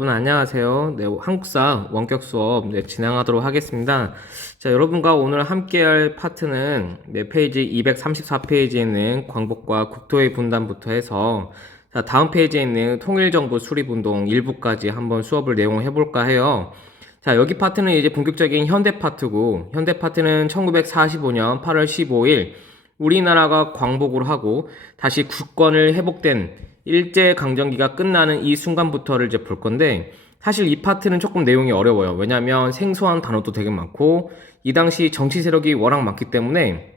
여러분 안녕하세요. 네, 한국사 원격 수업 진행하도록 하겠습니다. 자, 여러분과 오늘 함께할 파트는 페이지 234페이지에 있는 광복과 국토의 분단부터 해서 자, 다음 페이지에 있는 통일정부 수립운동 일부까지 한번 수업을 내용을 해볼까 해요. 자, 여기 파트는 이제 본격적인 현대 파트고, 현대 파트는 1945년 8월 15일 우리나라가 광복을 하고 다시 국권을 회복된 일제강점기가 끝나는 이 순간부터를 이제 볼 건데, 사실 이 파트는 조금 내용이 어려워요. 왜냐면 생소한 단어도 되게 많고 이 당시 정치 세력이 워낙 많기 때문에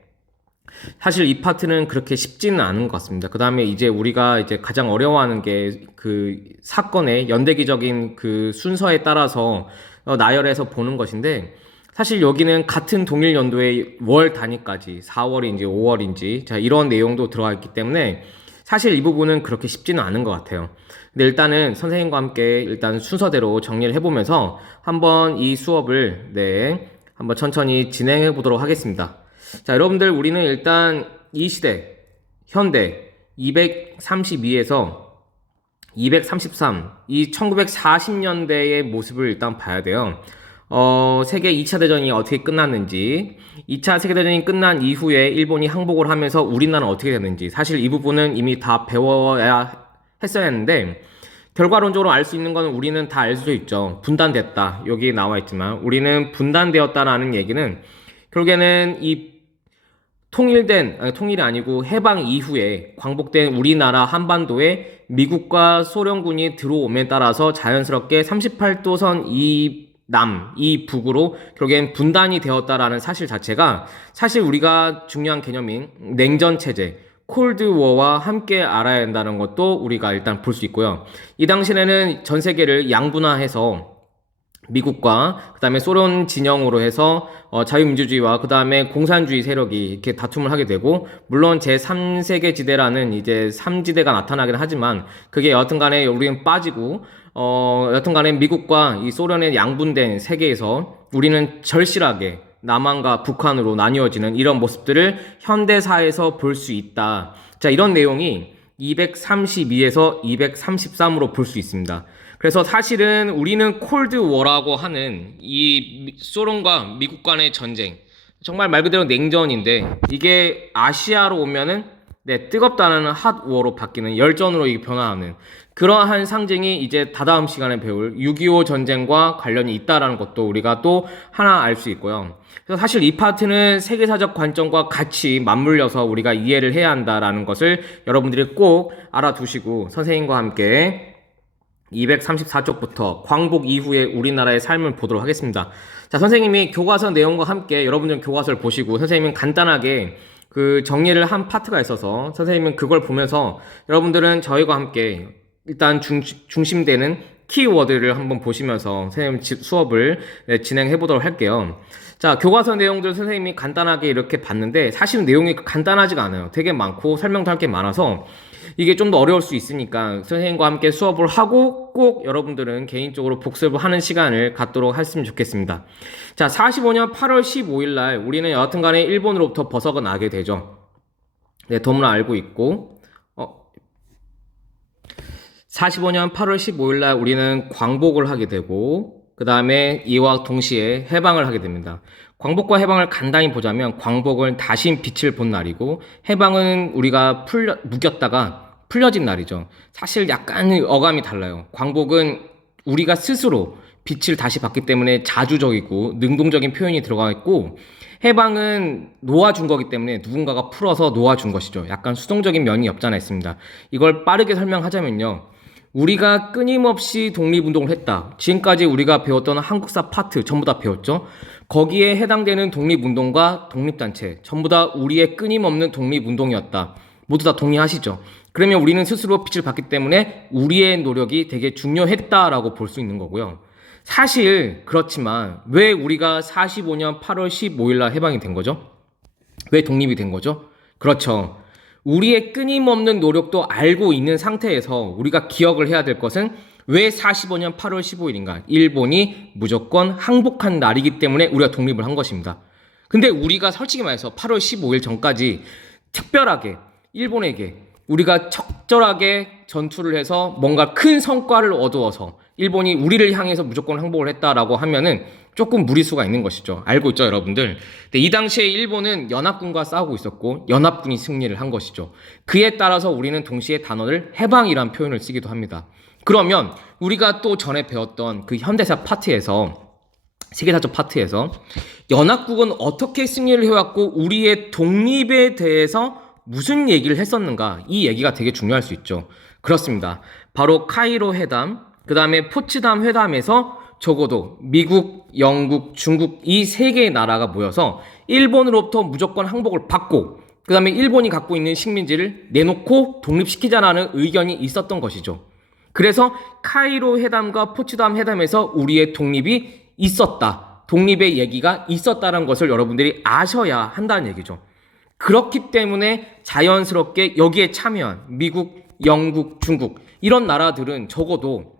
사실 이 파트는 그렇게 쉽지는 않은 것 같습니다. 그 다음에 이제 우리가 이제 가장 어려워하는 게 그 사건의 연대기적인 그 순서에 따라서 나열해서 보는 것인데, 사실 여기는 같은 동일 연도의 월 단위까지 4월인지 5월인지 자 이런 내용도 들어가 있기 때문에 사실 이 부분은 그렇게 쉽지는 않은 것 같아요. 근데 일단은 선생님과 함께 일단 순서대로 정리를 해보면서 한번 이 수업을 한번 천천히 진행해 보도록 하겠습니다. 자, 여러분들 우리는 일단 이 시대 현대 232에서 233 이 1940년대의 모습을 일단 봐야 돼요. 세계 2차 대전이 어떻게 끝났는지, 2차 세계대전이 끝난 이후에 일본이 항복을 하면서 우리나라는 어떻게 됐는지, 사실 이 부분은 이미 다 배워야 했어야 했는데, 결과론적으로 알 수 있는 거는 우리는 다 알 수 있죠. 분단됐다. 여기 나와 있지만, 우리는 분단되었다라는 얘기는, 결국에는 이 통일이 아니고 해방 이후에 광복된 우리나라 한반도에 미국과 소련군이 들어옴에 따라서 자연스럽게 38도선 이 북으로 결국엔 분단이 되었다라는 사실 자체가 사실 우리가 중요한 개념인 냉전 체제, 콜드워와 함께 알아야 한다는 것도 우리가 일단 볼 수 있고요. 이 당시에는 전 세계를 양분화해서 미국과 그 다음에 소련 진영으로 해서 자유민주주의와 그 다음에 공산주의 세력이 이렇게 다툼을 하게 되고, 물론 제3세계 지대라는 이제 3지대가 나타나긴 하지만 그게 여하튼간에 우리는 빠지고 여하튼간에 미국과 이 소련의 양분된 세계에서 우리는 절실하게 남한과 북한으로 나뉘어지는 이런 모습들을 현대사에서 볼 수 있다. 자, 이런 내용이 232에서 233으로 볼 수 있습니다. 그래서 사실은 우리는 콜드워라고 하는 이 소련과 미국 간의 전쟁, 정말 말 그대로 냉전인데, 이게 아시아로 오면은 뜨겁다는 핫워로 바뀌는 열전으로 이게 변화하는 그러한 상징이 이제 다다음 시간에 배울 6.25 전쟁과 관련이 있다라는 것도 우리가 또 하나 알 수 있고요. 그래서 사실 이 파트는 세계사적 관점과 같이 맞물려서 우리가 이해를 해야 한다라는 것을 여러분들이 꼭 알아두시고, 선생님과 함께 234쪽부터 광복 이후의 우리나라의 삶을 보도록 하겠습니다. 자, 선생님이 교과서 내용과 함께 여러분들은 교과서를 보시고, 선생님은 간단하게 그 정리를 한 파트가 있어서 선생님은 그걸 보면서 여러분들은 저희와 함께 일단 중심되는 키워드를 한번 보시면서 선생님 수업을 진행해 보도록 할게요. 자, 교과서 내용들 선생님이 간단하게 이렇게 봤는데 사실은 내용이 간단하지가 않아요. 되게 많고 설명도 할 게 많아서 이게 좀 더 어려울 수 있으니까 선생님과 함께 수업을 하고 꼭 여러분들은 개인적으로 복습을 하는 시간을 갖도록 했으면 좋겠습니다. 자, 45년 8월 15일 날 우리는 여하튼간에 일본으로부터 벗어나게 되죠. 네, 너무나 알고 있고 45년 8월 15일 날 우리는 광복을 하게 되고, 그 다음에 이와 동시에 해방을 하게 됩니다. 광복과 해방을 간단히 보자면, 광복은 다시 빛을 본 날이고, 해방은 우리가 묵였다가 풀려진 날이죠. 사실 약간 어감이 달라요. 광복은 우리가 스스로 빛을 다시 봤기 때문에 자주적이고 능동적인 표현이 들어가 있고, 해방은 놓아준 거기 때문에 누군가가 풀어서 놓아준 것이죠. 약간 수동적인 면이 없지 않아 있습니다. 이걸 빠르게 설명하자면요, 우리가 끊임없이 독립운동을 했다. 지금까지 우리가 배웠던 한국사 파트 전부 다 배웠죠. 거기에 해당되는 독립운동과 독립단체 전부 다 우리의 끊임없는 독립운동이었다. 모두 다 동의하시죠? 그러면 우리는 스스로 빛을 봤기 때문에 우리의 노력이 되게 중요했다라고 볼 수 있는 거고요. 사실 그렇지만 왜 우리가 45년 8월 15일 날 해방이 된 거죠? 왜 독립이 된 거죠? 그렇죠. 우리의 끊임없는 노력도 알고 있는 상태에서 우리가 기억을 해야 될 것은 왜 45년 8월 15일인가? 일본이 무조건 항복한 날이기 때문에 우리가 독립을 한 것입니다. 근데 우리가 솔직히 말해서 8월 15일 전까지 특별하게 일본에게 우리가 적절하게 전투를 해서 뭔가 큰 성과를 얻어서 일본이 우리를 향해서 무조건 항복을 했다라고 하면은 조금 무리수가 있는 것이죠. 알고 있죠, 여러분들? 근데 이 당시에 일본은 연합군과 싸우고 있었고 연합군이 승리를 한 것이죠. 그에 따라서 우리는 동시에 단어를 해방이란 표현을 쓰기도 합니다. 그러면 우리가 또 전에 배웠던 그 현대사 파트에서 세계사적 파트에서 연합국은 어떻게 승리를 해왔고 우리의 독립에 대해서 무슨 얘기를 했었는가, 이 얘기가 되게 중요할 수 있죠. 그렇습니다. 바로 카이로 회담, 그 다음에 포츠담 회담에서 적어도 미국, 영국, 중국 이 세 개의 나라가 모여서 일본으로부터 무조건 항복을 받고 그 다음에 일본이 갖고 있는 식민지를 내놓고 독립시키자라는 의견이 있었던 것이죠. 그래서 카이로 회담과 포츠담 회담에서 우리의 독립이 있었다, 독립의 얘기가 있었다는 것을 여러분들이 아셔야 한다는 얘기죠. 그렇기 때문에 자연스럽게 여기에 참여한 미국, 영국, 중국 이런 나라들은 적어도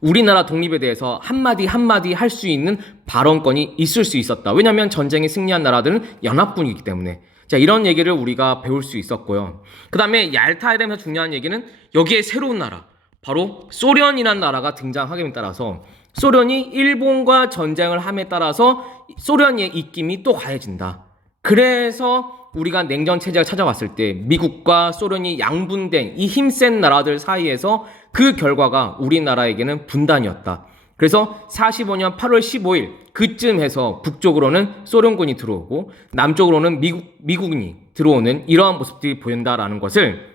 우리나라 독립에 대해서 한마디 할 수 있는 발언권이 있을 수 있었다. 왜냐하면 전쟁에 승리한 나라들은 연합군이기 때문에. 자, 이런 얘기를 우리가 배울 수 있었고요. 그 다음에 얄타에 대해서 중요한 얘기는 여기에 새로운 나라, 바로 소련이라는 나라가 등장하게 따라서 소련이 일본과 전쟁을 함에 따라서 소련의 입김이 또 가해진다. 그래서 우리가 냉전 체제가 찾아왔을 때 미국과 소련이 양분된 이 힘센 나라들 사이에서 그 결과가 우리나라에게는 분단이었다. 그래서 45년 8월 15일 그쯤 해서 북쪽으로는 소련군이 들어오고 남쪽으로는 미국군이 들어오는 이러한 모습들이 보인다라는 것을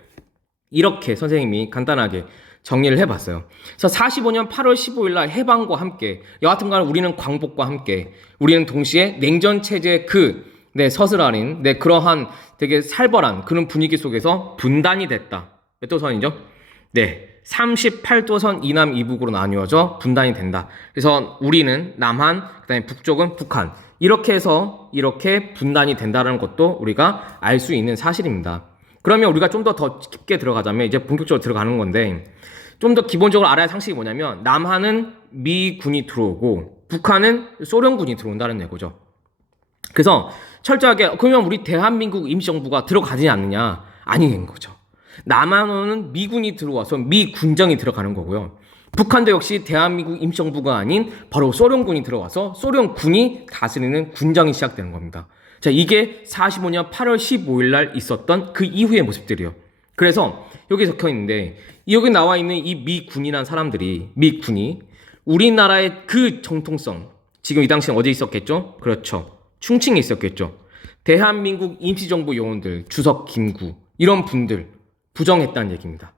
이렇게 선생님이 간단하게 정리를 해봤어요. 그래서 45년 8월 15일 날 해방과 함께 여하튼간 우리는 광복과 함께 우리는 동시에 냉전 체제의 서슬아린 그러한 되게 살벌한 그런 분위기 속에서 분단이 됐다. 몇 도선이죠? 38도선 이남 이북으로 나뉘어져 분단이 된다. 그래서 우리는 남한, 그다음에 북쪽은 북한. 이렇게 해서 이렇게 분단이 된다는 것도 우리가 알 수 있는 사실입니다. 그러면 우리가 좀 더 깊게 들어가자면 이제 본격적으로 들어가는 건데, 좀 더 기본적으로 알아야 할 상식이 뭐냐면 남한은 미군이 들어오고 북한은 소련군이 들어온다는 얘기죠. 그래서 철저하게 그러면 우리 대한민국 임시정부가 들어가지 않느냐? 아닌 거죠. 남한은 미군이 들어와서 미군정이 들어가는 거고요. 북한도 역시 대한민국 임시정부가 아닌 바로 소련군이 들어와서 소련군이 다스리는 군정이 시작되는 겁니다. 자, 이게 45년 8월 15일 날 있었던 그 이후의 모습들이에요. 그래서 여기 적혀 있는데 여기 나와 있는 이 미군이라는 사람들이 미군이 우리나라의 그 정통성, 지금 이 당시에 어디 있었겠죠? 그렇죠. 충칭에 있었겠죠. 대한민국 임시정부 요원들, 주석 김구 이런 분들 부정했다는 얘기입니다.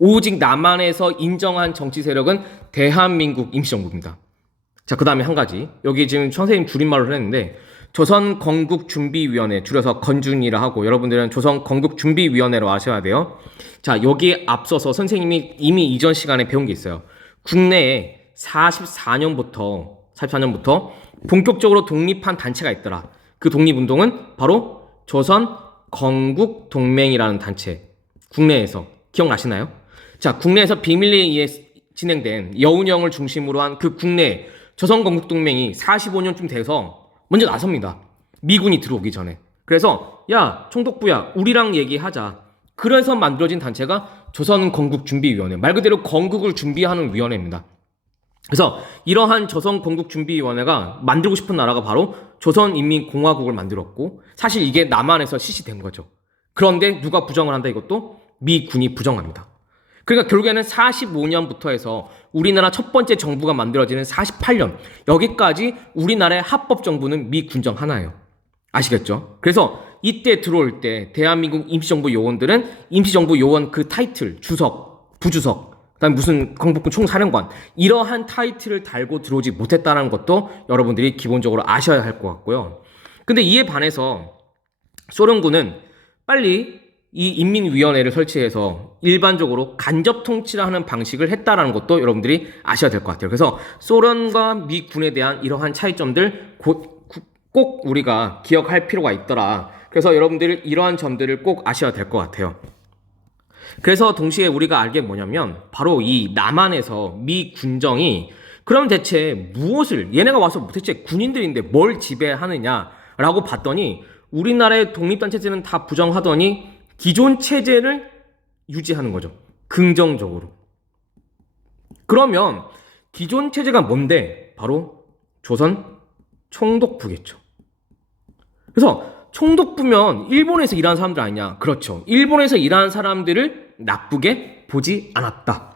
오직 남한에서 인정한 정치 세력은 대한민국 임시정부입니다. 자, 그 다음에 한 가지. 여기 지금 선생님 줄임말로 했는데 조선건국준비위원회, 줄여서 건준이라 하고 여러분들은 조선건국준비위원회로 아셔야 돼요. 자, 여기에 앞서서 선생님이 이미 이전 시간에 배운 게 있어요. 국내에 44년부터 본격적으로 독립한 단체가 있더라. 그 독립운동은 바로 조선건국동맹이라는 단체. 국내에서 기억나시나요? 자, 국내에서 비밀리에 의해 진행된 여운형을 중심으로 한 그 국내 조선건국동맹이 45년쯤 돼서 먼저 나섭니다. 미군이 들어오기 전에. 그래서 야, 총독부야, 우리랑 얘기하자. 그래서 만들어진 단체가 조선건국준비위원회. 말 그대로 건국을 준비하는 위원회입니다. 그래서 이러한 조선건국준비위원회가 만들고 싶은 나라가 바로 조선인민공화국을 만들었고, 사실 이게 남한에서 실시된 거죠. 그런데 누가 부정을 한다? 이것도 미군이 부정합니다. 그러니까 결국에는 45년부터 해서 우리나라 첫 번째 정부가 만들어지는 48년, 여기까지 우리나라의 합법 정부는 미군정 하나예요. 아시겠죠? 그래서 이때 들어올 때 대한민국 임시정부 요원들은 임시정부 요원 그 타이틀, 주석, 부주석, 그다음 무슨 광복군 총사령관, 이러한 타이틀을 달고 들어오지 못했다는 것도 여러분들이 기본적으로 아셔야 할 것 같고요. 근데 이에 반해서 소련군은 빨리 이 인민위원회를 설치해서 일반적으로 간접 통치를 하는 방식을 했다라는 것도 여러분들이 아셔야 될 것 같아요. 그래서 소련과 미군에 대한 이러한 차이점들 꼭 우리가 기억할 필요가 있더라. 그래서 여러분들 이러한 점들을 꼭 아셔야 될 것 같아요. 그래서 동시에 우리가 알게 뭐냐면 바로 이 남한에서 미 군정이 그럼 대체 무엇을, 얘네가 와서 대체 군인들인데 뭘 지배하느냐라고 봤더니 우리나라의 독립단체제는 다 부정하더니 기존 체제를 유지하는 거죠. 긍정적으로. 그러면 기존 체제가 뭔데? 바로 조선 총독부겠죠. 그래서 총독부면 일본에서 일하는 사람들 아니냐? 그렇죠. 일본에서 일하는 사람들을 나쁘게 보지 않았다.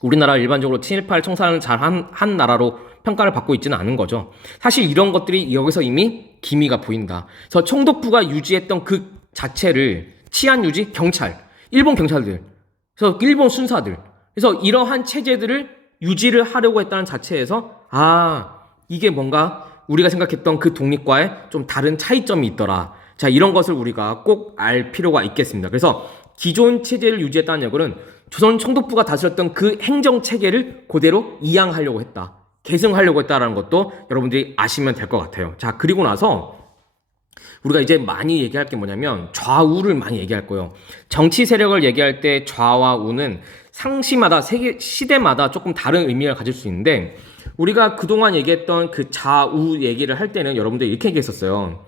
우리나라 일반적으로 친일파를 청산을 잘 한 나라로 평가를 받고 있지는 않은 거죠. 사실 이런 것들이 여기서 이미 기미가 보인다. 그래서 총독부가 유지했던 그 자체를 치안 유지, 경찰, 일본 경찰들, 그래서 일본 순사들, 그래서 이러한 체제들을 유지를 하려고 했다는 자체에서 이게 뭔가 우리가 생각했던 그 독립과의 좀 다른 차이점이 있더라. 자, 이런 것을 우리가 꼭 알 필요가 있겠습니다. 그래서 기존 체제를 유지했다는 역은 조선 총독부가 다스렸던 그 행정 체계를 그대로 이양하려고 했다. 계승하려고 했다라는 것도 여러분들이 아시면 될 것 같아요. 자, 그리고 나서 우리가 이제 많이 얘기할 게 뭐냐면 좌우를 많이 얘기할 거예요. 정치 세력을 얘기할 때 좌와 우는 상시마다 시대마다 조금 다른 의미를 가질 수 있는데 우리가 그동안 얘기했던 그 좌우 얘기를 할 때는 여러분들 이렇게 얘기했었어요.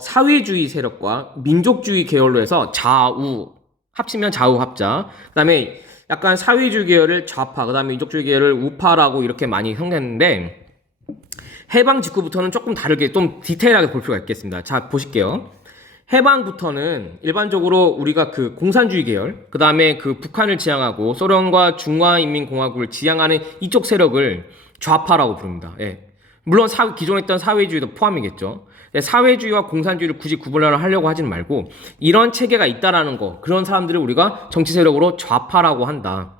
사회주의 세력과 민족주의 계열로 해서 좌우 합치면 좌우 합자. 그다음에 약간 사회주의 계열을 좌파, 그다음에 민족주의 계열을 우파라고 이렇게 많이 형성했는데 해방 직후부터는 조금 다르게 좀 디테일하게 볼 필요가 있겠습니다. 자, 보실게요. 해방부터는 일반적으로 우리가 그 공산주의 계열, 그 다음에 그 북한을 지향하고 소련과 중화인민공화국을 지향하는 이쪽 세력을 좌파라고 부릅니다. 예. 물론 기존에 있던 사회주의도 포함이겠죠. 사회주의와 공산주의를 굳이 구분하려고 하지는 말고 이런 체계가 있다라는 거, 그런 사람들을 우리가 정치 세력으로 좌파라고 한다.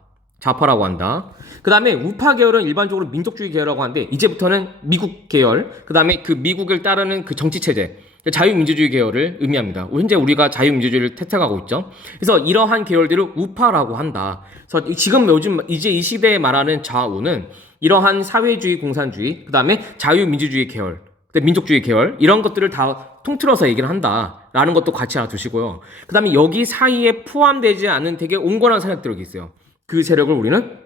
그 다음에 우파 계열은 일반적으로 민족주의 계열이라고 하는데 이제부터는 미국 계열, 그 다음에 그 미국을 따르는 그 정치 체제, 자유민주주의 계열을 의미합니다. 현재 우리가 자유민주주의를 택하고 있죠. 그래서 이러한 계열들을 우파라고 한다. 그래서 지금 요즘 이제 이 시대에 말하는 좌우는 이러한 사회주의, 공산주의, 그 다음에 자유민주주의 계열, 민족주의 계열 이런 것들을 다 통틀어서 얘기를 한다라는 것도 같이 알아두시고요. 그 다음에 여기 사이에 포함되지 않은 되게 온건한 세력들이 있어요. 그 세력을 우리는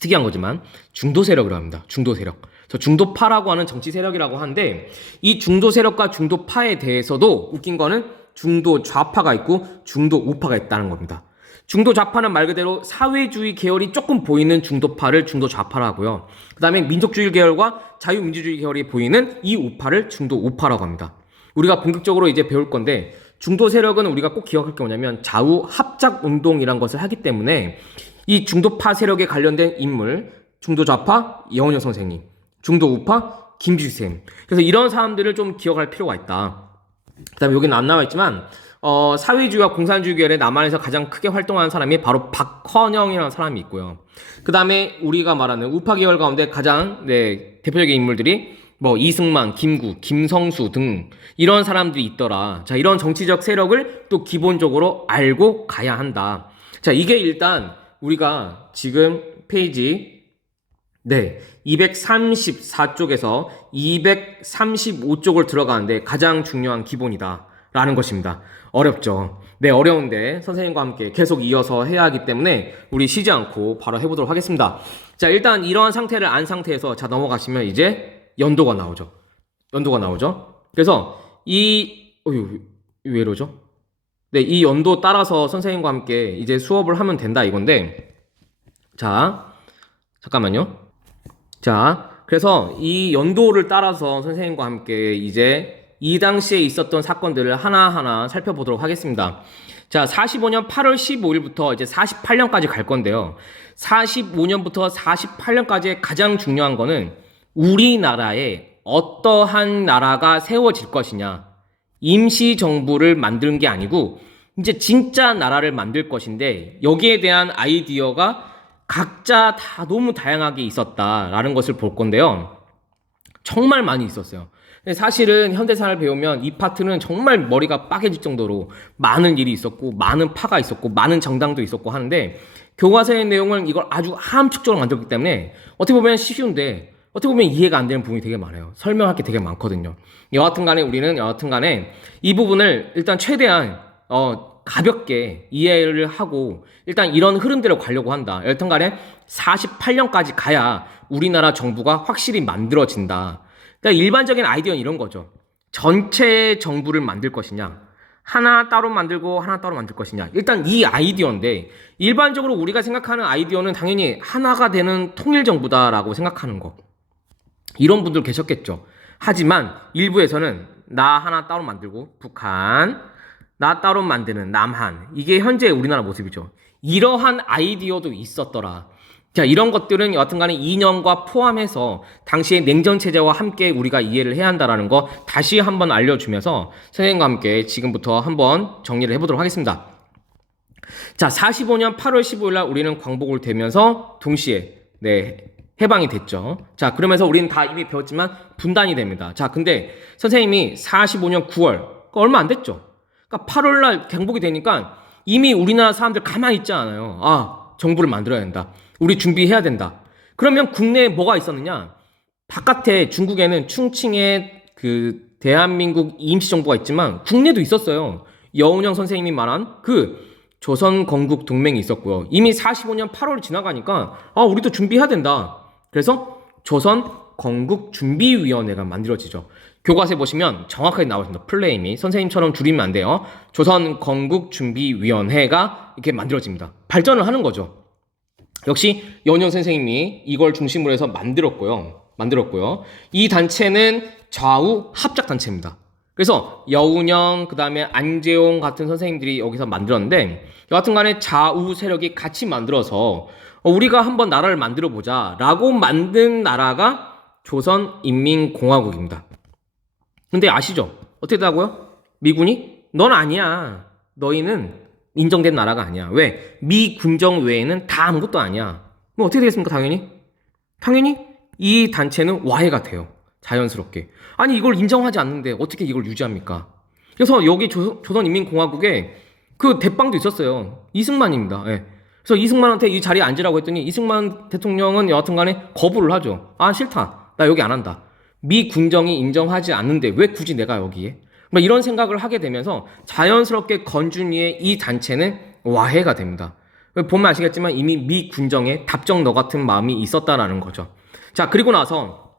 특이한 거지만 중도 세력이라고 합니다. 중도 세력. 중도파라고 하는 정치 세력이라고 하는데 이 중도 세력과 중도파에 대해서도 웃긴 거는 중도 좌파가 있고 중도 우파가 있다는 겁니다. 중도 좌파는 말 그대로 사회주의 계열이 조금 보이는 중도파를 중도 좌파라고 하고요. 그 다음에 민족주의 계열과 자유민주주의 계열이 보이는 이 우파를 중도 우파라고 합니다. 우리가 본격적으로 이제 배울 건데 중도 세력은 우리가 꼭 기억할 게 뭐냐면 좌우 합작 운동이란 것을 하기 때문에 이 중도파 세력에 관련된 인물, 중도 좌파 이원영 선생님, 중도 우파 김주희 쌤. 그래서 이런 사람들을 좀 기억할 필요가 있다. 그 다음에 여기는 안 나와 있지만 사회주의와 공산주의 계열에 남한에서 가장 크게 활동하는 사람이 바로 박헌영이라는 사람이 있고요. 그 다음에 우리가 말하는 우파 계열 가운데 가장 대표적인 인물들이 뭐 이승만, 김구, 김성수 등 이런 사람들이 있더라. 자, 이런 정치적 세력을 또 기본적으로 알고 가야 한다. 자, 이게 일단 우리가 지금 페이지 234쪽에서 235쪽을 들어가는데 가장 중요한 기본이다 라는 것입니다. 어렵죠. 어려운데 선생님과 함께 계속 이어서 해야 하기 때문에 우리 쉬지 않고 바로 해보도록 하겠습니다. 자, 일단 이러한 상태를 안 상태에서 자 넘어가시면 이제 연도가 나오죠. 그래서 왜 이러죠? 이 연도 따라서 선생님과 함께 이제 수업을 하면 된다 이건데, 자, 잠깐만요. 자, 그래서 이 연도를 따라서 선생님과 함께 이제 이 당시에 있었던 사건들을 하나하나 살펴보도록 하겠습니다. 자, 45년 8월 15일부터 이제 48년까지 갈 건데요. 45년부터 48년까지의 가장 중요한 거는 우리나라에 어떠한 나라가 세워질 것이냐. 임시정부를 만드는 게 아니고 이제 진짜 나라를 만들 것인데 여기에 대한 아이디어가 각자 다 너무 다양하게 있었다라는 것을 볼 건데요. 정말 많이 있었어요. 사실은 현대사를 배우면 이 파트는 정말 머리가 빠개질 정도로 많은 일이 있었고 많은 파가 있었고 많은 정당도 있었고 하는데 교과서의 내용을 이걸 아주 함축적으로 만들었기 때문에 어떻게 보면 쉬운데 어떻게 보면 이해가 안 되는 부분이 되게 많아요. 설명할 게 되게 많거든요. 여하튼간에 우리는 이 부분을 일단 최대한 가볍게 이해를 하고 일단 이런 흐름대로 가려고 한다. 여하튼간에 48년까지 가야 우리나라 정부가 확실히 만들어진다. 그러니까 일반적인 아이디어는 이런 거죠. 전체 정부를 만들 것이냐, 하나 따로 만들고 하나 따로 만들 것이냐. 일단 이 아이디어인데 일반적으로 우리가 생각하는 아이디어는 당연히 하나가 되는 통일정부다라고 생각하는 거. 이런 분들 계셨겠죠. 하지만 일부에서는 나 하나 따로 만들고 북한, 나 따로 만드는 남한. 이게 현재 우리나라 모습이죠. 이러한 아이디어도 있었더라. 자, 이런 것들은 여하튼간에 이념과 포함해서 당시의 냉전체제와 함께 우리가 이해를 해야 한다는 거 다시 한번 알려주면서 선생님과 함께 지금부터 한번 정리를 해보도록 하겠습니다. 자, 45년 8월 15일 날 우리는 광복을 되면서 동시에 해방이 됐죠. 자, 그러면서 우리는 다 이미 배웠지만 분단이 됩니다. 자, 근데 선생님이 45년 9월, 얼마 안 됐죠. 그러니까 8월 날 광복이 되니까 이미 우리나라 사람들 가만히 있지 않아요. 아, 정부를 만들어야 된다. 우리 준비해야 된다. 그러면 국내에 뭐가 있었느냐? 바깥에 중국에는 충칭의 그 대한민국 임시정부가 있지만 국내도 있었어요. 여운형 선생님이 말한 그 조선건국동맹이 있었고요. 이미 45년 8월 지나가니까 우리도 준비해야 된다. 그래서 조선건국준비위원회가 만들어지죠. 교과서에 보시면 정확하게 나와 있습니다. 플레임이. 선생님처럼 줄이면 안 돼요. 조선건국준비위원회가 이렇게 만들어집니다. 발전을 하는 거죠. 역시 여운형 선생님이 이걸 중심으로 해서 만들었고요. 이 단체는 좌우 합작단체입니다. 그래서 여운형, 그 다음에 안재홍 같은 선생님들이 여기서 만들었는데 여하튼간에 좌우 세력이 같이 만들어서 우리가 한번 나라를 만들어보자 라고 만든 나라가 조선인민공화국입니다. 근데 아시죠? 어떻게 되다고요? 미군이 넌 아니야. 너희는 인정된 나라가 아니야. 왜? 미군정 외에는 다 아무것도 아니야. 그럼 어떻게 되겠습니까? 당연히 이 단체는 와해가 돼요. 자연스럽게. 아니 이걸 인정하지 않는데 어떻게 이걸 유지합니까? 그래서 여기 조선인민공화국에 그 대빵도 있었어요. 이승만입니다. 예. 그래서 이승만한테 이 자리에 앉으라고 했더니 이승만 대통령은 여하튼간에 거부를 하죠. 아 싫다. 나 여기 안 한다. 미군정이 인정하지 않는데 왜 굳이 내가 여기에? 이런 생각을 하게 되면서 자연스럽게 건준이의 이 단체는 와해가 됩니다. 보면 아시겠지만 이미 미군정에 답정너 같은 마음이 있었다라는 거죠. 자, 그리고 나서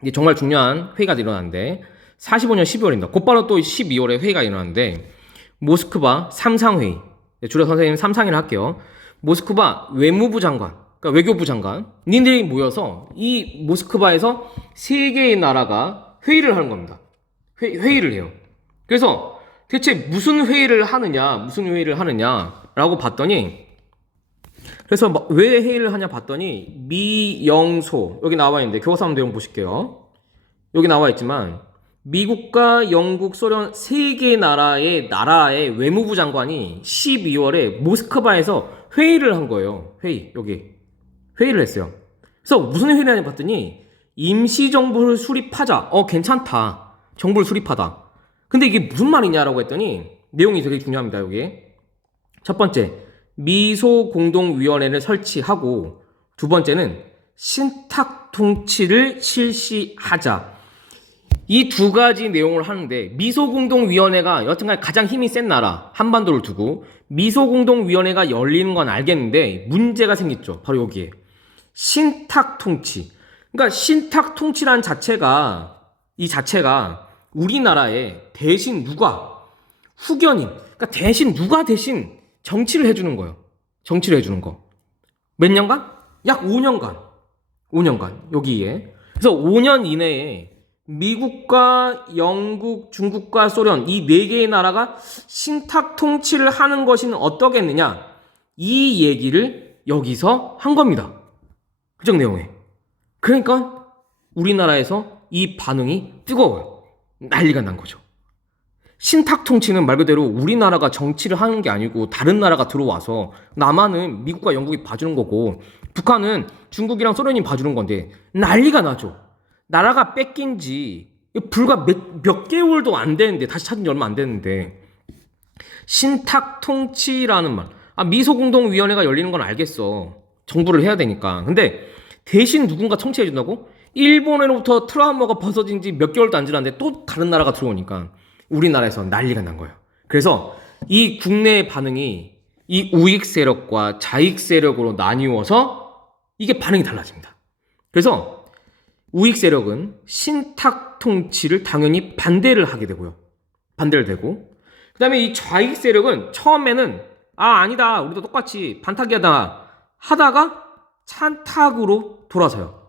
이게 정말 중요한 회의가 일어났는데 45년 12월입니다. 곧바로 또 12월에 회의가 일어났는데 모스크바 삼상회의, 줄여 선생님 삼상이라 할게요. 모스크바 외무부 장관, 그러니까 외교부 장관 님들이 모여서 이 모스크바에서 세 개의 나라가 회의를 하는 겁니다. 회의를 해요. 그래서 대체 무슨 회의를 하느냐라고 봤더니 그래서 왜 회의를 하냐 봤더니 미영소 여기 나와 있는데 교과서 내용 보실게요. 여기 나와 있지만 미국과 영국, 소련 세 개 나라의 외무부 장관이 12월에 모스크바에서 회의를 한 거예요. 회의를 했어요. 그래서 무슨 회의를 하냐 봤더니 임시정부를 수립하자. 괜찮다. 정부를 수립하다. 근데 이게 무슨 말이냐라고 했더니 내용이 되게 중요합니다. 여기 첫 번째 미소공동위원회를 설치하고 두 번째는 신탁통치를 실시하자. 이 두 가지 내용을 하는데 미소공동위원회가 여튼간 가장 힘이 센 나라 한반도를 두고 미소공동위원회가 열리는 건 알겠는데 문제가 생겼죠. 바로 여기에 신탁통치. 그러니까 신탁통치란 이 자체가 우리나라에 대신 누가 후견인, 그러니까 대신 정치를 해주는 거예요. 정치를 해주는 거. 몇 년간? 약 5년간 여기에. 그래서 5년 이내에 미국과 영국, 중국과 소련 이 네 개의 나라가 신탁 통치를 하는 것은 어떠겠느냐? 이 얘기를 여기서 한 겁니다. 그정 내용에. 그러니까 우리나라에서 이 반응이 뜨거워요. 난리가 난 거죠. 신탁 통치는 말 그대로 우리나라가 정치를 하는 게 아니고 다른 나라가 들어와서 남한은 미국과 영국이 봐주는 거고 북한은 중국이랑 소련이 봐주는 건데 난리가 나죠. 나라가 뺏긴 지 불과 몇 개월도 안 되는데 다시 찾은 지 얼마 안 됐는데 신탁 통치라는 말. 미소공동위원회가 열리는 건 알겠어. 정부를 해야 되니까. 근데 대신 누군가 통치해 준다고? 일본으로부터 트라우마가 벗어진 지 몇 개월도 안 지났는데 또 다른 나라가 들어오니까 우리나라에서 난리가 난 거예요. 그래서 이 국내의 반응이 이 우익 세력과 자익 세력으로 나뉘어서 이게 반응이 달라집니다. 그래서 우익 세력은 신탁 신탁 통치를 당연히 반대를 하게 되고요. 반대를 되고. 그 다음에 이 좌익 세력은 처음에는 아니다. 우리도 똑같이 반탁이하다 하다가 찬탁으로 돌아서요.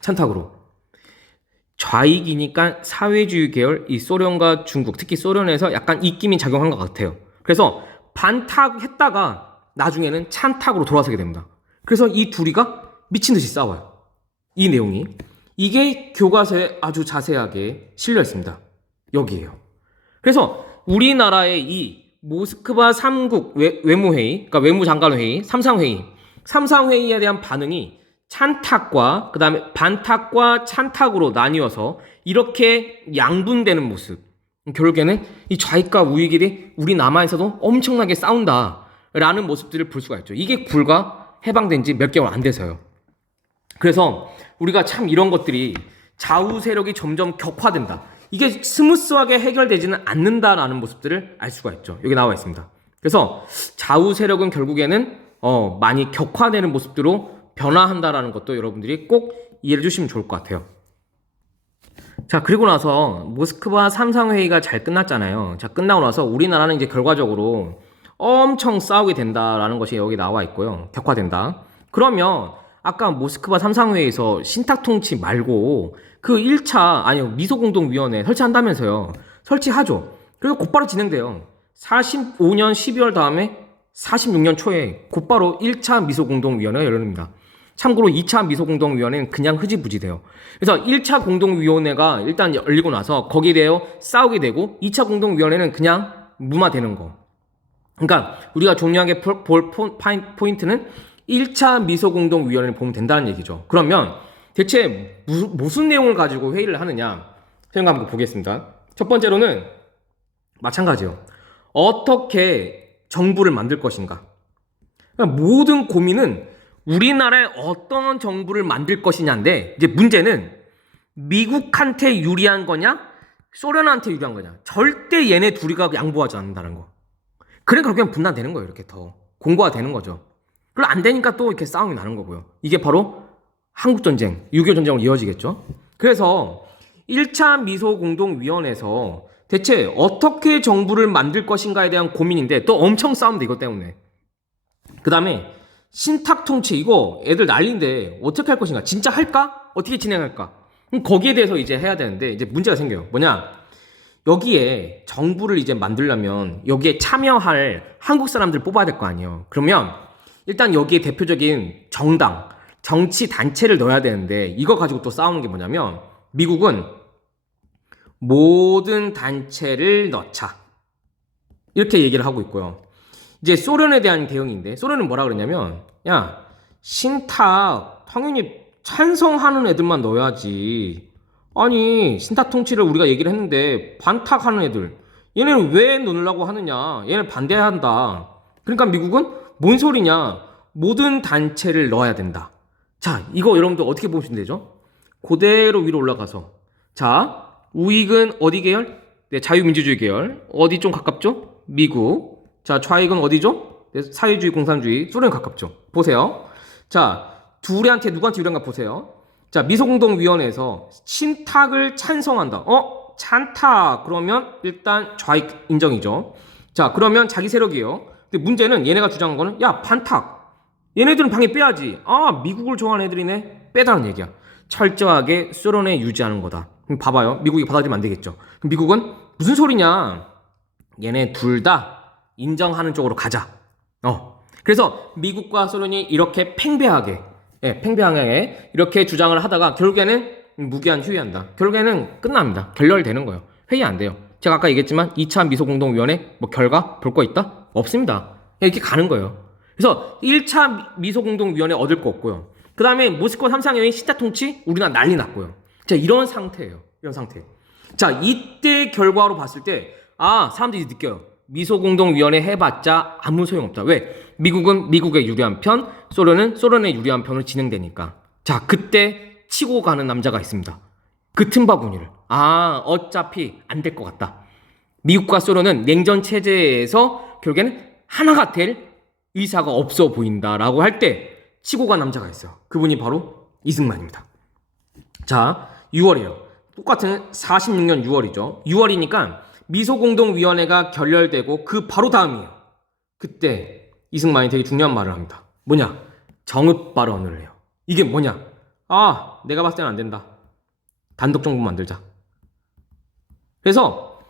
찬탁으로. 좌익이니까 사회주의 계열, 이 소련과 중국, 특히 소련에서 약간 입김이 작용한 것 같아요. 그래서 반탁했다가 나중에는 찬탁으로 돌아서게 됩니다. 그래서 이 둘이가 미친 듯이 싸워요. 이 내용이. 이게 교과서에 아주 자세하게 실려 있습니다. 여기에요. 그래서 우리나라의 이 모스크바 3국 외무회의, 그러니까 외무장관회의, 삼상회의에 대한 반응이 찬탁과 그 다음에 반탁과 찬탁으로 나뉘어서 이렇게 양분되는 모습. 결국에는 이 좌익과 우익이 우리 남한에서도 엄청나게 싸운다라는 모습들을 볼 수가 있죠. 이게 불과 해방된 지 몇 개월 안 돼서요. 그래서 우리가 참 이런 것들이 좌우 세력이 점점 격화된다. 이게 스무스하게 해결되지는 않는다라는 모습들을 알 수가 있죠. 여기 나와 있습니다. 그래서 좌우 세력은 결국에는 많이 격화되는 모습으로 변화한다라는 것도 여러분들이 꼭 이해해 주시면 좋을 것 같아요. 자, 그리고 나서 모스크바 3상회의가 잘 끝났잖아요. 자, 끝나고 나서 우리나라는 이제 결과적으로 엄청 싸우게 된다라는 것이 여기 나와 있고요. 격화된다. 그러면 아까 모스크바 3상회의에서 신탁 통치 말고 그 1차 미소공동위원회 설치한다면서요. 설치하죠. 그리고 곧바로 진행돼요. 45년 12월 다음에 46년 초에 곧바로 1차 미소공동위원회가 열립니다. 참고로 2차 미소공동위원회는 그냥 흐지부지 돼요. 그래서 1차 공동위원회가 일단 열리고 나서 거기에 대해 싸우게 되고 2차 공동위원회는 그냥 무마되는 거. 그러니까 우리가 중요하게 볼 포인트는 1차 미소공동위원회를 보면 된다는 얘기죠. 그러면 대체 무슨 내용을 가지고 회의를 하느냐 생각 한번 보겠습니다. 첫 번째로는 마찬가지요. 어떻게 정부를 만들 것인가. 그러니까 모든 고민은 우리나라에 어떤 정부를 만들 것이냐인데 이제 문제는 미국한테 유리한 거냐 소련한테 유리한 거냐. 절대 얘네 둘이가 양보하지 않는다는 거. 그러니까 그냥 분단되는 거예요. 이렇게 더 공고화 되는 거죠. 그리고 안 되니까 또 이렇게 싸움이 나는 거고요. 이게 바로 한국전쟁, 6.25 전쟁으로 이어지겠죠. 그래서 1차 미소공동위원회에서 대체 어떻게 정부를 만들 것인가에 대한 고민인데 또 엄청 싸움돼 이것 때문에. 그 다음에 신탁 통치 이거 애들 난리인데 어떻게 할 것인가? 진짜 할까? 어떻게 진행할까? 거기에 대해서 이제 해야 되는데 이제 문제가 생겨요. 뭐냐? 여기에 정부를 이제 만들려면 여기에 참여할 한국 사람들 뽑아야 될 거 아니에요. 그러면 일단 여기에 대표적인 정당, 정치 단체를 넣어야 되는데 이거 가지고 또 싸우는 게 뭐냐면 미국은 모든 단체를 넣자. 이렇게 얘기를 하고 있고요. 이제 소련에 대한 대응인데 소련은 뭐라 그러냐면 야 신탁 당연히 찬성하는 애들만 넣어야지. 아니 신탁 통치를 우리가 얘기를 했는데 반탁하는 애들 얘네는 왜 넣으려고 하느냐. 얘네 반대한다. 그러니까 미국은 뭔 소리냐. 모든 단체를 넣어야 된다. 자 이거 여러분들 어떻게 보시면 되죠? 그대로 위로 올라가서 자 우익은 어디 계열? 네, 자유민주주의 계열. 어디 좀 가깝죠? 미국. 자, 좌익은 어디죠? 네, 사회주의, 공산주의. 소련에 가깝죠. 보세요. 자, 누구한테 유리한가 보세요. 자, 미소공동위원회에서 신탁을 찬성한다. 찬탁. 그러면 일단 좌익 인정이죠. 자, 그러면 자기 세력이에요. 근데 문제는 얘네가 주장한 거는 야, 반탁. 얘네들은 방해 빼야지. 미국을 좋아하는 애들이네. 빼다는 얘기야. 철저하게 소련에 유지하는 거다. 그럼 봐봐요. 미국이 받아들이면 안 되겠죠. 그럼 미국은 무슨 소리냐. 얘네 둘 다 인정하는 쪽으로 가자. 그래서 미국과 소련이 이렇게 팽배하게 이렇게 주장을 하다가 결국에는 무기한 휴위한다. 결국에는 끝납니다. 결렬되는 거예요. 회의 안 돼요. 제가 아까 얘기했지만 2차 미소공동위원회 결과 볼 거 있다? 없습니다. 이렇게 가는 거예요. 그래서 1차 미소공동위원회 얻을 거 없고요. 그 다음에 모스크바 3상회의 신탁 통치 우리나라 난리 났고요. 자 이런 상태예요. 이런 상태. 자 이때 결과로 봤을 때 사람들이 느껴요. 미소공동위원회 해봤자 아무 소용없다. 왜? 미국은 미국에 유리한 편, 소련은 소련에 유리한 편으로 진행되니까. 자 그때 치고 가는 남자가 있습니다. 그 틈바구니를 어차피 안 될 것 같다. 미국과 소련은 냉전 체제에서 결국에는 하나가 될 의사가 없어 보인다라고 할 때 치고 간 남자가 있어요. 그분이 바로 이승만입니다. 자 6월이에요. 똑같은 46년 6월이죠. 6월이니까 미소공동위원회가 결렬되고 그 바로 다음이에요. 그때 이승만이 되게 중요한 말을 합니다. 뭐냐? 정읍 발언을 해요. 이게 뭐냐? 아, 내가 봤을 때는 안 된다. 단독 정부 만들자. 그래서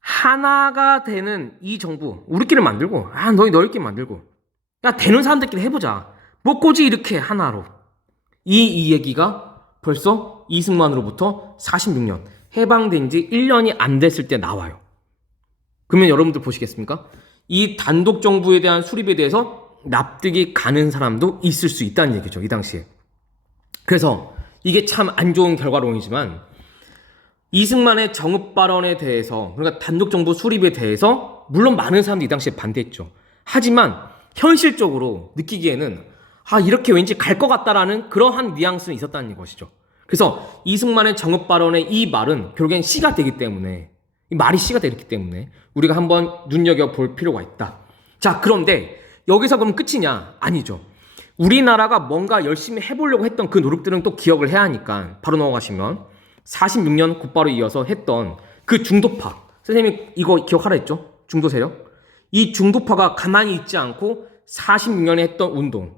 하나가 되는 이 정부 우리끼리 만들고 너희끼리 만들고 야 되는 사람들끼리 해보자. 뭐 꼬지 이렇게 하나로 이 얘기가 벌써 이승만으로부터 46년 해방된 지 1년이 안 됐을 때 나와요. 그러면 여러분들 보시겠습니까? 이 단독 정부에 대한 수립에 대해서 납득이 가는 사람도 있을 수 있다는 얘기죠. 이 당시에. 그래서 이게 참 안 좋은 결과론이지만 이승만의 정읍 발언에 대해서 그러니까 단독 정부 수립에 대해서 물론 많은 사람들이 이 당시에 반대했죠. 하지만 현실적으로 느끼기에는 이렇게 왠지 갈 것 같다라는 그러한 뉘앙스는 있었다는 것이죠. 그래서 이승만의 정읍 발언의 이 말은 결국엔 시가 되기 때문에 이 말이 시가 되기 때문에 우리가 한번 눈여겨볼 필요가 있다. 자, 그런데 여기서 그럼 끝이냐? 아니죠. 우리나라가 뭔가 열심히 해보려고 했던 그 노력들은 또 기억을 해야 하니까 바로 넘어가시면 46년 곧바로 이어서 했던 그 중도파, 선생님이 이거 기억하라 했죠? 중도 세력. 이 중도파가 가만히 있지 않고 46년에 했던 운동,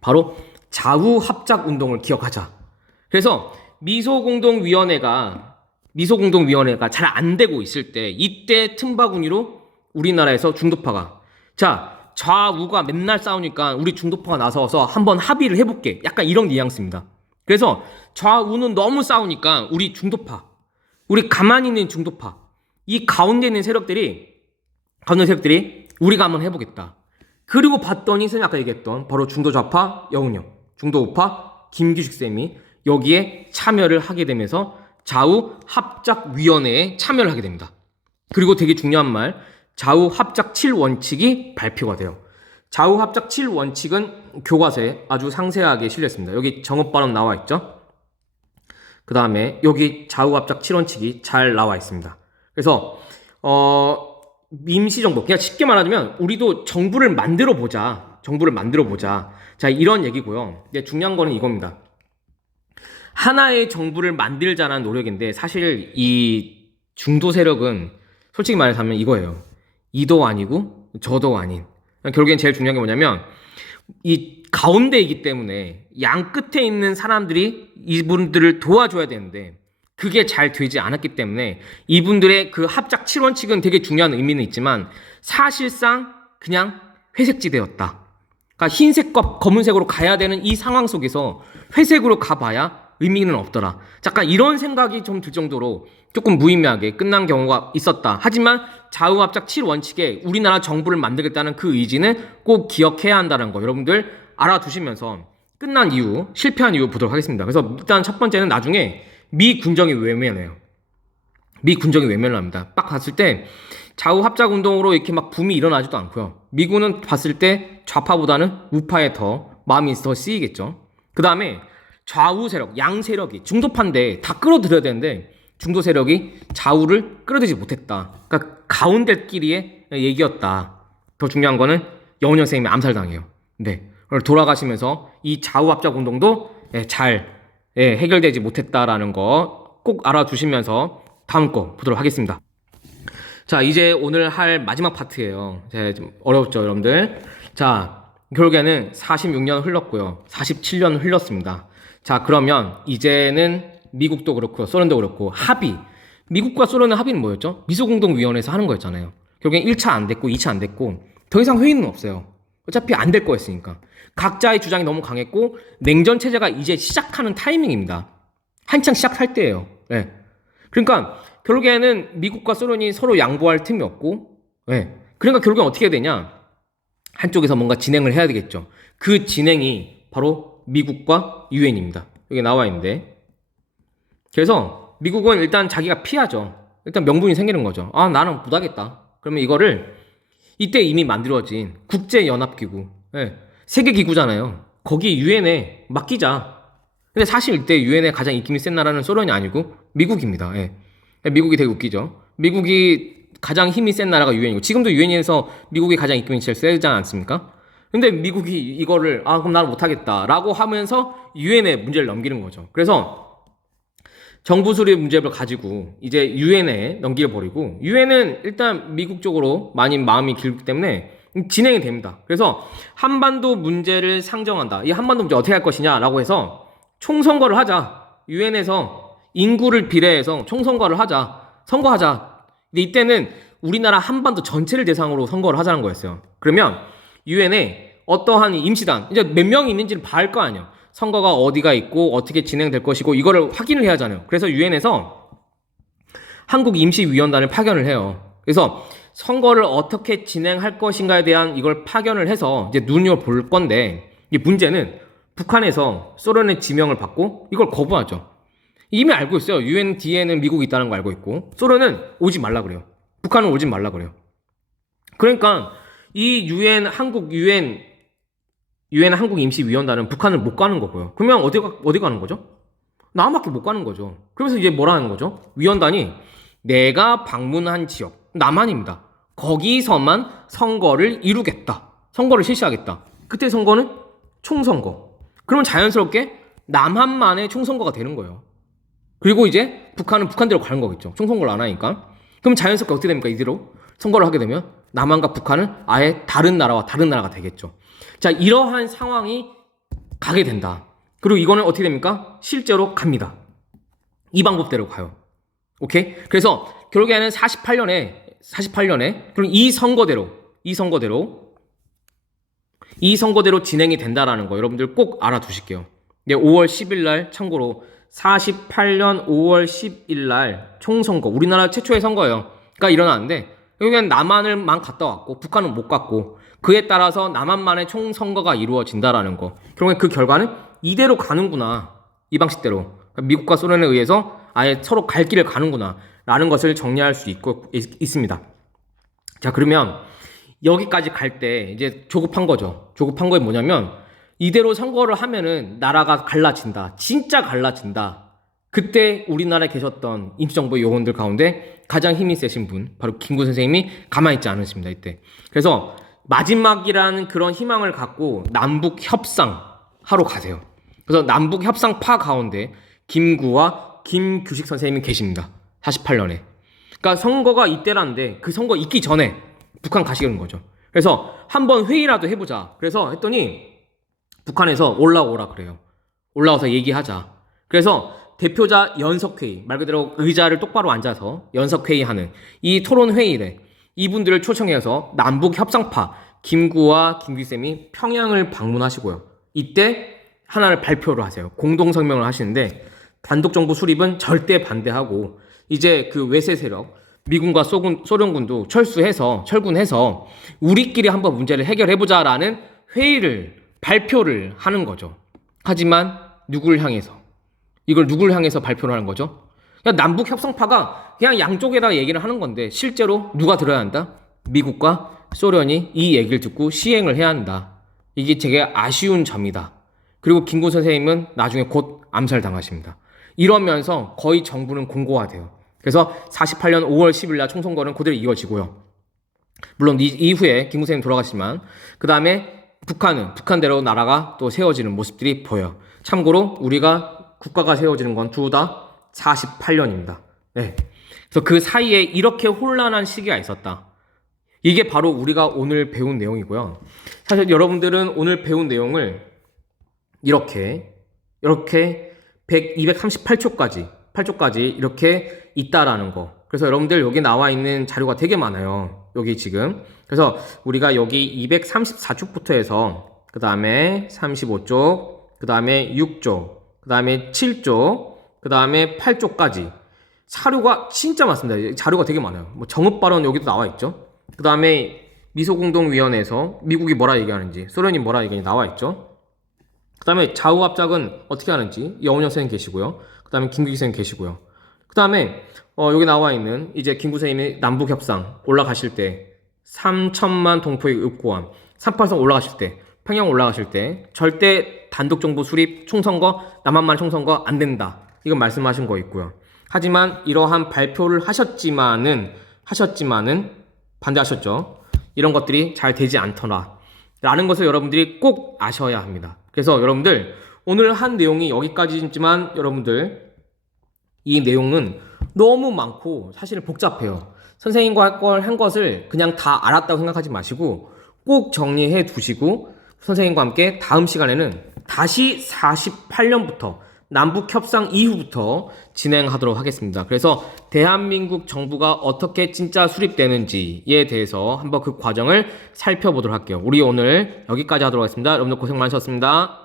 바로 좌우합작 운동을 기억하자. 그래서 미소공동위원회가 잘 안 되고 있을 때 이때 틈바구니로 우리나라에서 중도파가 좌우가 맨날 싸우니까 우리 중도파가 나서서 한번 합의를 해볼게. 약간 이런 뉘앙스입니다. 그래서 좌우는 너무 싸우니까 우리 중도파, 우리 가만히 있는 중도파, 이 가운데 있는 세력들이 우리가 한번 해보겠다. 그리고 봤더니 선생님 아까 얘기했던 바로 중도좌파 여운형, 중도우파 김규식 쌤이 여기에 참여를 하게 되면서 좌우합작위원회에 참여를 하게 됩니다. 그리고 되게 중요한 말, 좌우합작 7원칙이 발표가 돼요. 좌우합작 7원칙은 교과서에 아주 상세하게 실렸습니다. 여기 정읍발언 나와 있죠. 그 다음에 여기 좌우합작 7원칙이 잘 나와 있습니다. 그래서 임시정부, 그냥 쉽게 말하자면 우리도 정부를 만들어 보자. 자, 이런 얘기고요. 근데 중요한 거는 이겁니다. 하나의 정부를 만들자는 노력인데 사실 이 중도 세력은 솔직히 말하자면 이거예요. 이도 아니고 저도 아닌. 결국엔 제일 중요한 게 뭐냐면 이 가운데이기 때문에 양 끝에 있는 사람들이 이분들을 도와줘야 되는데 그게 잘 되지 않았기 때문에 이분들의 그 합작 7원칙은 되게 중요한 의미는 있지만 사실상 그냥 회색지대였다. 그러니까 흰색과 검은색으로 가야 되는 이 상황 속에서 회색으로 가봐야 의미는 없더라. 잠깐 이런 생각이 좀 들 정도로 조금 무의미하게 끝난 경우가 있었다. 하지만 좌우합작 7원칙에 우리나라 정부를 만들겠다는 그 의지는 꼭 기억해야 한다는 거 여러분들 알아두시면서 끝난 이유, 실패한 이유 보도록 하겠습니다. 그래서 일단 첫 번째는 나중에 미 군정이 외면해요. 미 군정이 외면을 합니다. 딱 봤을 때 좌우합작 운동으로 이렇게 막 붐이 일어나지도 않고요. 미군은 봤을 때 좌파보다는 우파에 더 마음이 더 쓰이겠죠. 그 다음에 좌우 세력, 양 세력이 중도파인데 다 끌어들여야 되는데 중도 세력이 좌우를 끌어들이지 못했다. 그러니까 가운데끼리의 얘기였다. 더 중요한 거는 여운형 선생님이 암살당해요. 네. 돌아가시면서 이 좌우합작 운동도 잘 해결되지 못했다라는 거 꼭 알아두시면서 다음 거 보도록 하겠습니다. 자, 이제 오늘 할 마지막 파트예요. 좀 어려웠죠, 여러분들? 자, 결국에는 46년 흘렀고요. 47년 흘렀습니다. 자, 그러면 이제는 미국도 그렇고 소련도 그렇고 합의. 미국과 소련의 합의는 뭐였죠? 미소공동위원회에서 하는 거였잖아요. 결국엔 1차 안 됐고 2차 안 됐고 더 이상 회의는 없어요. 어차피 안 될 거였으니까. 각자의 주장이 너무 강했고 냉전 체제가 이제 시작하는 타이밍입니다. 한창 시작할 때예요. 네. 그러니까 결국에는 미국과 소련이 서로 양보할 틈이 없고, 그러니까 결국엔 어떻게 해야 되냐? 한쪽에서 뭔가 진행을 해야 되겠죠. 그 진행이 바로 미국과 유엔입니다. 여기 나와 있는데, 그래서 미국은 일단 자기가 피하죠. 일단 명분이 생기는 거죠. 나는 못하겠다. 그러면 이거를 이때 이미 만들어진 국제연합기구, 세계기구잖아요. 거기 유엔에 맡기자. 근데 사실 이때 유엔에 가장 입김이 센 나라는 소련이 아니고 미국입니다. 미국이 되게 웃기죠. 미국이 가장 힘이 센 나라가 유엔이고 지금도 유엔에서 미국이 가장 입김이 제일 세지 않습니까? 근데 미국이 이거를 그럼 나는 못하겠다 라고 하면서 유엔에 문제를 넘기는 거죠. 그래서 정부 수립 문제를 가지고 이제 유엔에 넘겨버리고, 유엔은 일단 미국 쪽으로 많이 마음이 길기 때문에 진행이 됩니다. 그래서 한반도 문제를 상정한다. 이 한반도 문제 어떻게 할 것이냐라고 해서 총선거를 하자. 유엔에서 인구를 비례해서 총선거를 하자. 선거하자. 근데 이때는 우리나라 한반도 전체를 대상으로 선거를 하자는 거였어요. 그러면 유엔에 어떠한 임시단, 이제 몇 명이 있는지를 봐야 할 거 아니에요. 선거가 어디가 있고 어떻게 진행될 것이고 이거를 확인을 해야 하잖아요. 그래서 유엔에서 한국 임시위원단을 파견을 해요. 그래서 선거를 어떻게 진행할 것인가에 대한 이걸 파견을 해서 이제 눈여볼 건데, 이 문제는 북한에서 소련의 지명을 받고 이걸 거부하죠. 이미 알고 있어요. 유엔 뒤에는 미국이 있다는 거 알고 있고, 소련은 오지 말라 그래요. 북한은 오지 말라 그래요. 그러니까 이 유엔 한국 임시위원단은 북한을 못 가는 거고요. 그러면 어디 가는 거죠? 남한밖에 못 가는 거죠. 그러면서 이제 뭐라 하는 거죠? 위원단이 내가 방문한 지역, 남한입니다. 거기서만 선거를 이루겠다. 선거를 실시하겠다. 그때 선거는 총선거. 그러면 자연스럽게 남한만의 총선거가 되는 거예요. 그리고 이제 북한은 북한대로 가는 거겠죠. 총선거를 안 하니까. 그럼 자연스럽게 어떻게 됩니까? 이대로 선거를 하게 되면 남한과 북한은 아예 다른 나라와 다른 나라가 되겠죠. 자, 이러한 상황이 가게 된다. 그리고 이거는 어떻게 됩니까? 실제로 갑니다. 이 방법대로 가요. 오케이? 그래서 결국에는 48년에 그럼 이 선거대로 진행이 된다라는 거 여러분들 꼭 알아두실게요. 네, 5월 10일 날 참고로 48년 5월 10일 날 총선거, 우리나라 최초의 선거예요. 그러니까 일어나는데 여기는 남한을만 갔다 왔고 북한은 못 갔고, 그에 따라서 남한만의 총선거가 이루어진다라는 거. 결국에 그 결과는 이대로 가는구나. 이 방식대로. 미국과 소련에 의해서 아예 서로 갈 길을 가는구나. 라는 것을 정리할 수 있습니다. 자, 그러면 여기까지 갈 때 이제 조급한 거죠. 조급한 게 뭐냐면 이대로 선거를 하면은 나라가 갈라진다. 진짜 갈라진다. 그때 우리나라에 계셨던 임시정부 요원들 가운데 가장 힘이 세신 분, 바로 김구 선생님이 가만히 있지 않으십니다. 이때. 그래서 마지막이라는 그런 희망을 갖고 남북 협상하러 가세요. 그래서 남북 협상파 가운데 김구와 김규식 선생님이 계십니다. 48년에. 그러니까 선거가 이때라는데 그 선거 있기 전에 북한 가시는 거죠. 그래서 한번 회의라도 해보자. 그래서 했더니 북한에서 올라오라 그래요. 올라와서 얘기하자. 그래서 대표자 연석회의, 말 그대로 의자를 똑바로 앉아서 연석회의하는 이 토론회의를 이분들을 초청해서 남북 협상파 김구와 김규쌤이 평양을 방문하시고요. 이때 하나를 발표를 하세요. 공동성명을 하시는데 단독정부 수립은 절대 반대하고 이제 그 외세 세력 미군과 소련군도 철군해서 우리끼리 한번 문제를 해결해보자라는 회의를 발표를 하는 거죠. 하지만 누굴 향해서? 이걸 누굴 향해서 발표를 하는 거죠? 그냥 남북 협상파가 그냥 양쪽에다 얘기를 하는 건데 실제로 누가 들어야 한다? 미국과 소련이 이 얘기를 듣고 시행을 해야 한다. 이게 되게 아쉬운 점이다. 그리고 김구 선생님은 나중에 곧 암살당하십니다. 이러면서 거의 정부는 공고화돼요. 그래서 48년 5월 10일 날 총선거는 그대로 이어지고요. 물론 이후에 김구 선생님 돌아가시지만 그 다음에 북한은 북한대로 나라가 또 세워지는 모습들이 보여요. 참고로 우리가 국가가 세워지는 건 둘 다 48년입니다. 네. 그래서 그 사이에 이렇게 혼란한 시기가 있었다. 이게 바로 우리가 오늘 배운 내용이고요. 사실 여러분들은 오늘 배운 내용을 이렇게 238초까지 이렇게 있다라는 거. 그래서 여러분들 여기 나와 있는 자료가 되게 많아요. 여기 지금. 그래서 우리가 여기 234쪽부터 해서 그 다음에 35쪽, 그 다음에 6쪽, 그 다음에 7쪽, 그 다음에 8쪽까지 자료가 진짜 많습니다. 자료가 되게 많아요. 뭐 정읍발언 여기도 나와 있죠. 그 다음에 미소공동위원회에서 미국이 뭐라 얘기하는지, 소련이 뭐라 얘기하는지 나와 있죠. 그 다음에 좌우합작은 어떻게 하는지 여운형 선생님 계시고요. 그 다음에 김규기 선생님 계시고요. 그 다음에 여기 나와 있는 이제 김구 선생님이 남북협상 올라가실 때 3천만 동포의 읍고함 38선 올라가실 때 평양 올라가실 때 절대 단독정부 수립 총선거 남한만 총선거 안 된다. 이건 말씀하신 거 있고요. 하지만 이러한 발표를 하셨지만은 반대하셨죠. 이런 것들이 잘 되지 않더라 라는 것을 여러분들이 꼭 아셔야 합니다. 그래서 여러분들 오늘 한 내용이 여기까지지만 여러분들 이 내용은 너무 많고 사실 복잡해요. 선생님과 할 걸 한 것을 그냥 다 알았다고 생각하지 마시고 꼭 정리해 두시고 선생님과 함께 다음 시간에는 다시 48년부터 남북 협상 이후부터 진행하도록 하겠습니다. 그래서 대한민국 정부가 어떻게 진짜 수립되는지에 대해서 한번 그 과정을 살펴보도록 할게요. 우리 오늘 여기까지 하도록 하겠습니다. 여러분들 고생 많으셨습니다.